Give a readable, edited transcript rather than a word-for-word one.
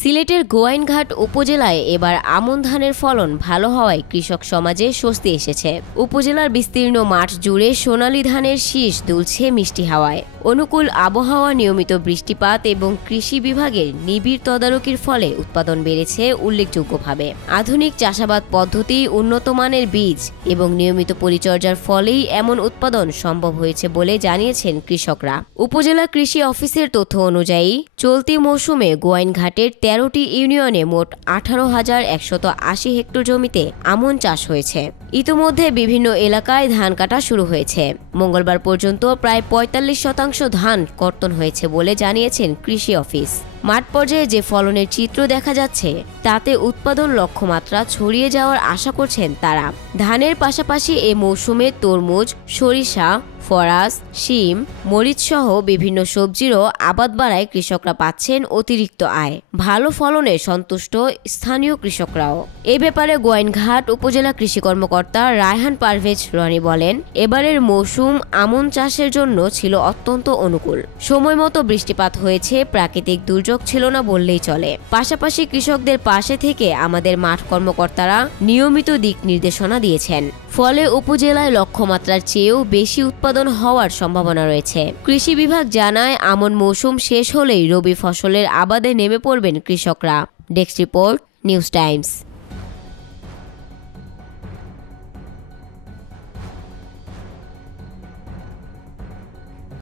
সিলেটের গোয়াইনঘাট উপজেলায় এবার আমন ধানের ফলন ভালো হওয়ায় কৃষক সমাজে স্বস্তি এসেছে। উপজেলার বিস্তীর্ণ মাঠ জুড়ে সোনালী ধানের শীষ দুলছে মিষ্টি হাওয়ায়। অনুকূল আবহাওয়া, নিয়মিত বৃষ্টিপাত এবং কৃষি বিভাগের নিবিড় তদারকির ফলে উৎপাদন বেড়েছে উল্লেখযোগ্যভাবে। আধুনিক চাষাবাদ পদ্ধতি, উন্নত মানের বীজ এবং নিয়মিত পরিচর্যার ফলেই এমন উৎপাদন সম্ভব হয়েছে বলে জানিয়েছেন কৃষকরা। উপজেলা কৃষি অফিসের তথ্য অনুযায়ী চলতি মৌসুমে গোয়াইনঘাটের ১৩টি ইউনিয়নে মোট ১৮,১৮০ হেক্টর জমিতে আমন চাষ হয়েছে। ইতোমধ্যে বিভিন্ন এলাকায় ধান কাটা শুরু হয়েছে। মঙ্গলবার পর্যন্ত প্রায় ৪৫% ধান কর্তন হয়েছে বলে জানিয়েছেন কৃষি অফিস। মাঠ পর্যায়ে যে ফলনের চিত্র দেখা যাচ্ছে তাতে উৎপাদন লক্ষ্যমাত্রা ছড়িয়ে যাওয়ার আশা করছেন তারা। ধানের পাশাপাশি এ মৌসুমে তরমুজ, সরিষা, ফরাস, শিম, মরিচ সহ বিভিন্ন সবজিরও আবাদ বাড়ায় কৃষকরা পাচ্ছেন অতিরিক্ত আয়। ভালো ফলনে সন্তুষ্ট স্থানীয় কৃষকরাও। এ ব্যাপারে গোয়াইনঘাট উপজেলা কৃষি কর্মকর্তা রায়হান পারভেজ রনি বলেন, এবারের মৌসুম আমন চাষের জন্য ছিল অত্যন্ত অনুকূল। সময় মতো বৃষ্টিপাত হয়েছে, প্রাকৃতিক দুর্যোগ ছিল না বললেই চলে। পাশাপাশি কৃষকদের পাশে থেকে আমাদের মাঠ কর্মকর্তারা নিয়মিত দিক নির্দেশনা দিয়েছেন। ফলে উপজেলায় লক্ষ্যমাত্রার চেয়েও বেশি উৎপাদন হওয়ার সম্ভাবনা রয়েছে। কৃষি বিভাগ জানায়, আমন মৌসুম শেষ হলেই রবি ফসলের আবাদে নেমে পড়বেন কৃষকরা। Desk report, news Times.